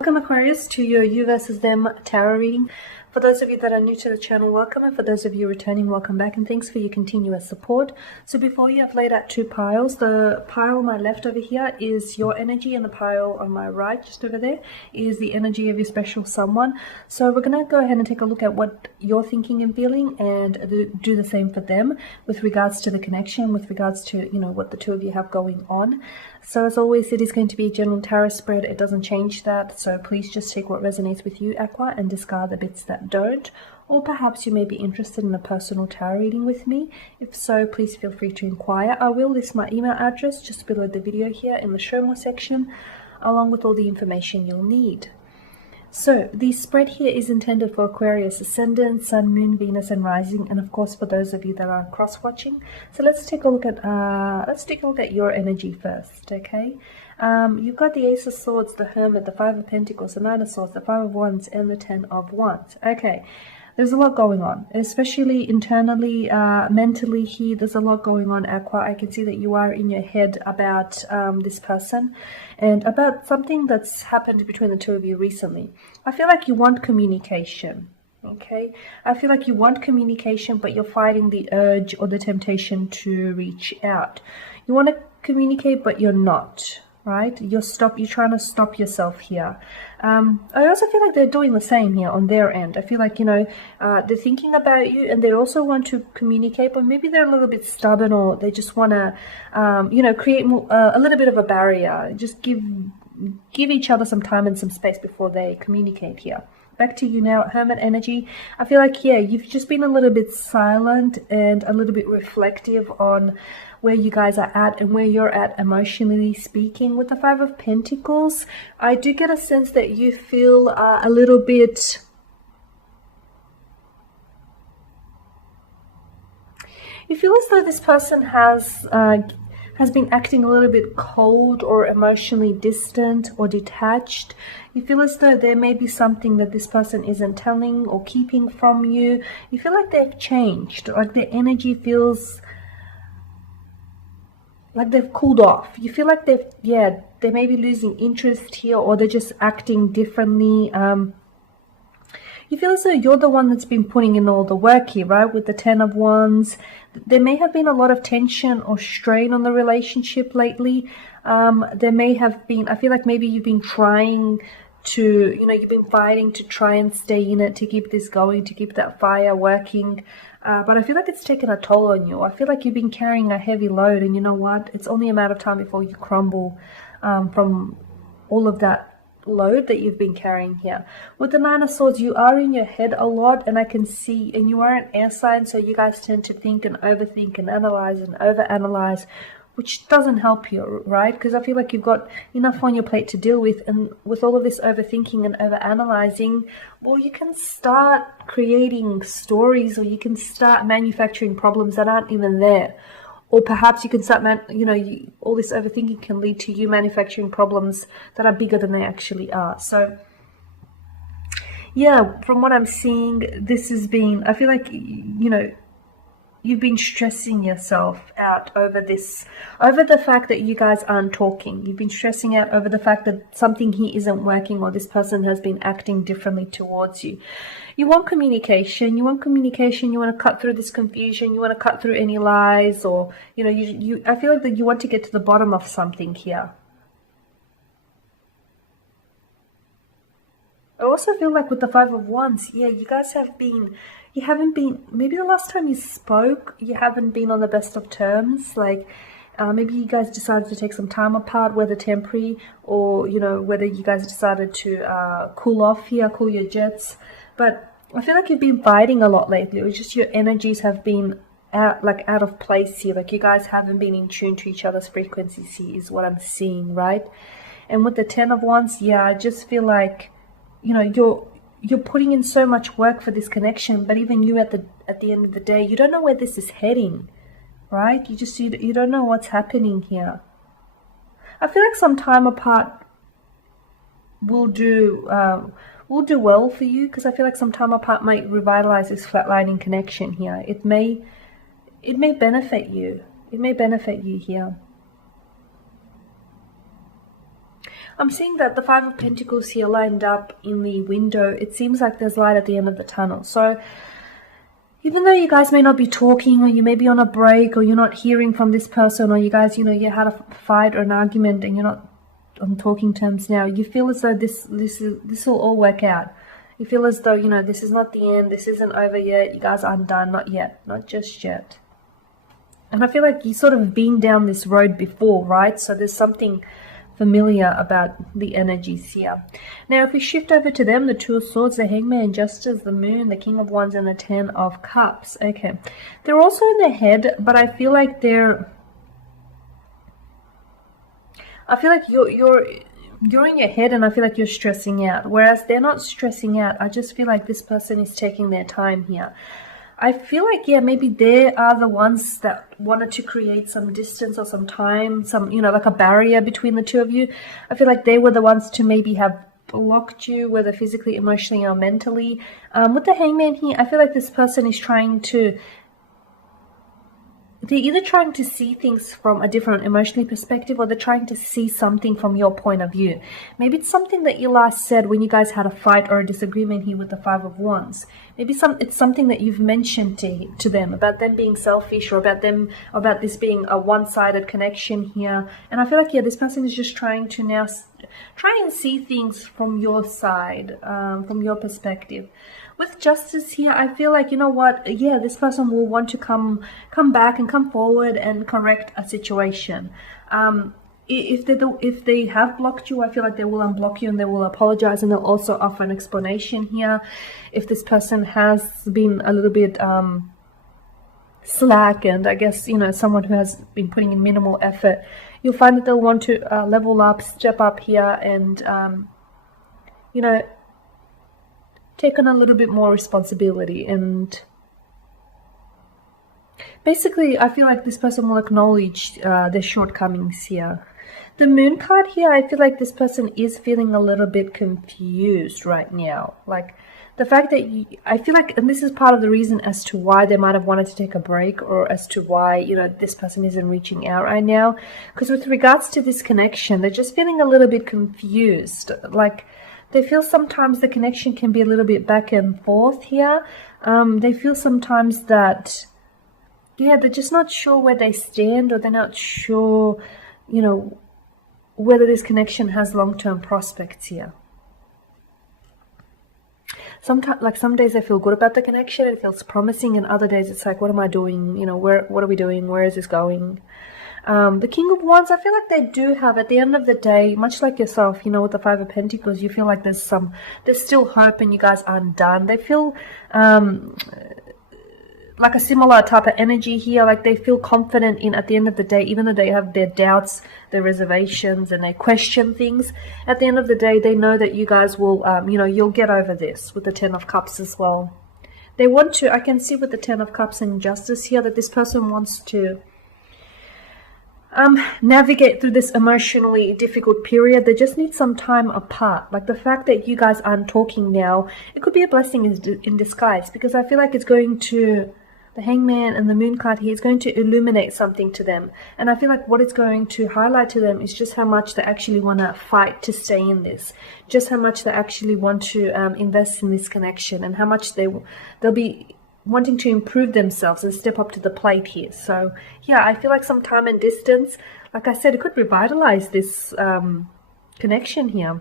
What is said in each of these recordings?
Welcome Aquarius to your you versus them tarot reading. For those of you that are new to the channel, welcome, and for those of you returning, welcome back, and thanks for your continuous support. So before you, I've laid out two piles. The pile on my left over here is your energy, and the pile on my right, just over there, is the energy of your special someone. So we're going to go ahead and take a look at what you're thinking and feeling, and do the same for them with regards to the connection, with regards to, what the two of you have going on. So as always, it is going to be a general tarot spread. It doesn't change that. So please just take what resonates with you, Aqua, and discard the bits that don't. Or perhaps you may be interested in a personal tarot reading with me. If so, please feel free to inquire. I will list my email address just below the video here in the show more section, along with all the information you'll need. So the spread here is intended for Aquarius Ascendant, Sun, Moon, Venus, and Rising, and of course for those of you that are cross-watching. So let's take a look at your energy first, okay? You've got the Ace of Swords, the Hermit, the Five of Pentacles, the Nine of Swords, the Five of Wands, and the Ten of Wands. Okay, there's a lot going on, especially internally, mentally here. There's a lot going on, Aqua. I can see that you are in your head about this person and about something that's happened between the two of you recently. I feel like you want communication, okay? I feel like you want communication, but you're fighting the urge or the temptation to reach out. You want to communicate, but you're not. Right? You're trying to stop yourself here. I also feel like they're doing the same here on their end. I feel like, they're thinking about you and they also want to communicate, but maybe they're a little bit stubborn, or they just want to, create a little bit of a barrier. Just give each other some time and some space before they communicate here. Back to you now, Hermit energy. I feel like, yeah, you've just been a little bit silent and a little bit reflective on where you guys are at and where you're at emotionally speaking. With the Five of Pentacles, I do get a sense that you feel a little bit... You feel as though this person has been acting a little bit cold or emotionally distant or detached. You feel as though there may be something that this person isn't telling or keeping from you. You feel like they've changed, like their energy feels like they've cooled off. You feel like they may be losing interest here, or they're just acting differently. You feel as though you're the one that's been putting in all the work here, right? With the Ten of Wands, there may have been a lot of tension or strain on the relationship lately. There may have been, I feel like maybe you've been trying to, you've been fighting to try and stay in it, to keep this going, to keep that fire working. But I feel like it's taken a toll on you. I feel like you've been carrying a heavy load, and you know what? It's only a matter of time before you crumble from all of that load that you've been carrying here. With the Nine of Swords, you are in your head a lot, and I can see, and you are an air sign, so you guys tend to think and overthink and analyze and overanalyze, which doesn't help you, right? Because I feel like you've got enough on your plate to deal with, and with all of this overthinking and overanalyzing, well, you can start creating stories, or you can start manufacturing problems that aren't even there. Or perhaps you can start, all this overthinking can lead to you manufacturing problems that are bigger than they actually are. So, yeah, from what I'm seeing, this has been, I feel like, you've been stressing yourself out over this, over the fact that you guys aren't talking. You've been stressing out over the fact that something here isn't working, or this person has been acting differently towards you. You want communication. You want communication. You want to cut through this confusion. You want to cut through any lies, or, I feel like that you want to get to the bottom of something here. I also feel like with the Five of Wands, yeah, you guys have been, you haven't been, maybe the last time you spoke, you haven't been on the best of terms. Like, maybe you guys decided to take some time apart, whether temporary, or, whether you guys decided to cool off here, cool your jets. But I feel like you've been fighting a lot lately. It's just your energies have been out of place here. Like, you guys haven't been in tune to each other's frequencies here, is what I'm seeing, right? And with the Ten of Wands, yeah, I just feel like, you're putting in so much work for this connection, but even you at the end of the day, you don't know where this is heading, right? You don't know what's happening here. I feel like some time apart will do well for you, because I feel like some time apart might revitalize this flatlining connection here. It may benefit you. It may benefit you here. I'm seeing that the Five of Pentacles here lined up in the window. It seems like there's light at the end of the tunnel. So even though you guys may not be talking, or you may be on a break, or you're not hearing from this person, or you guys, you had a fight or an argument and you're not on talking terms now, you feel as though this will all work out. You feel as though, this is not the end, this isn't over yet, you guys aren't done, not yet, not just yet. And I feel like you sort of been down this road before, right? So there's something familiar about the energies here. Now, if we shift over to them, the Two of Swords, the Hangman, Justice, the Moon, the King of Wands, and the Ten of Cups. Okay. They're also in their head, but I feel like you're in your head, and I feel like you're stressing out. Whereas they're not stressing out. I just feel like this person is taking their time here. I feel like, yeah, maybe they are the ones that wanted to create some distance or some time, like a barrier between the two of you. I feel like they were the ones to maybe have blocked you, whether physically, emotionally, or mentally. With the Hangman here, I feel like this person is they're either trying to see things from a different emotionally perspective, or they're trying to see something from your point of view. Maybe it's something that you last said when you guys had a fight or a disagreement here with the Five of Wands. Maybe it's something that you've mentioned to them about them being selfish, or about this being a one-sided connection here. And I feel like, yeah, this person is just trying to now try and see things from your side, from your perspective. With Justice here, I feel like, yeah, this person will want to come back and come forward and correct a situation. If they have blocked you, I feel like they will unblock you and they will apologize, and they'll also offer an explanation here. If this person has been a little bit slack, and I guess, someone who has been putting in minimal effort, you'll find that they'll want to level up, step up here, and, take on a little bit more responsibility. And basically, I feel like this person will acknowledge their shortcomings here. The Moon card here, I feel like this person is feeling a little bit confused right now. Like, the fact that I feel like, and this is part of the reason as to why they might have wanted to take a break, or as to why, this person isn't reaching out right now. Because with regards to this connection, they're just feeling a little bit confused. Like, they feel sometimes the connection can be a little bit back and forth here. They feel sometimes that, yeah, they're just not sure where they stand, or they're not sure, whether this connection has long-term prospects here. Sometimes, like, some days I feel good about the connection, it feels promising, and other days it's like, what am I doing? What are we doing? Where is this going? The King of Wands, I feel like they do have, at the end of the day, much like yourself, with the Five of Pentacles, you feel like there's still hope and you guys aren't done. They feel like a similar type of energy here, like they feel confident in, at the end of the day, even though they have their doubts, their reservations, and they question things, at the end of the day, they know that you guys will, you'll get over this, with the Ten of Cups as well. They want to, I can see with the Ten of Cups and Justice here, that this person wants to navigate through this emotionally difficult period. They just need some time apart. Like, the fact that you guys aren't talking now, it could be a blessing in disguise, because I feel like it's going to, the Hangman and the Moon card here is going to illuminate something to them. And I feel like what it's going to highlight to them is just how much they actually want to fight to stay in this, just how much they actually want to invest in this connection, and how much they'll be wanting to improve themselves and step up to the plate here. So yeah, I feel like some time and distance, like I said, it could revitalize this connection here.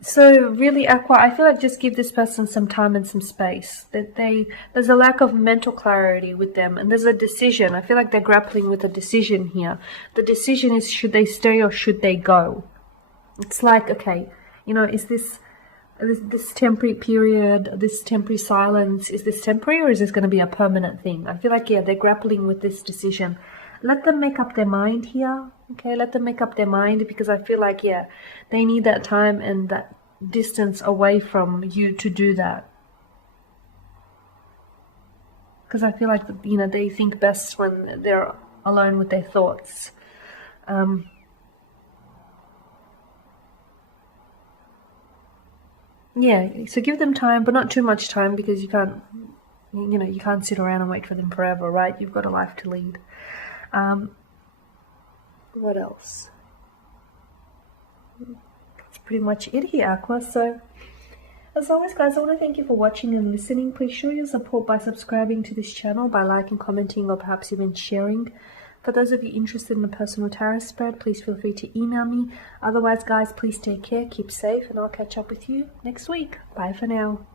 So really, Aqua, I feel like just give this person some time and some space. That there's a lack of mental clarity with them, and there's a decision. I feel like they're grappling with a decision here. The decision is, should they stay or should they go? It's like, okay, is this temporary period, this temporary silence, is this temporary, or is this going to be a permanent thing? I feel like, yeah, they're grappling with this decision. Let them make up their mind here. Okay, let them make up their mind, because I feel like, yeah, they need that time and that distance away from you to do that. Because I feel like, they think best when they're alone with their thoughts. Yeah, so give them time, but not too much time, because you can't, you can't sit around and wait for them forever, right? You've got a life to lead. What else? That's pretty much it here, Aqua. So, as always, guys, I want to thank you for watching and listening. Please show your support by subscribing to this channel, by liking, commenting, or perhaps even sharing. For those of you interested in a personal tarot spread, please feel free to email me. Otherwise, guys, please take care, keep safe, and I'll catch up with you next week. Bye for now.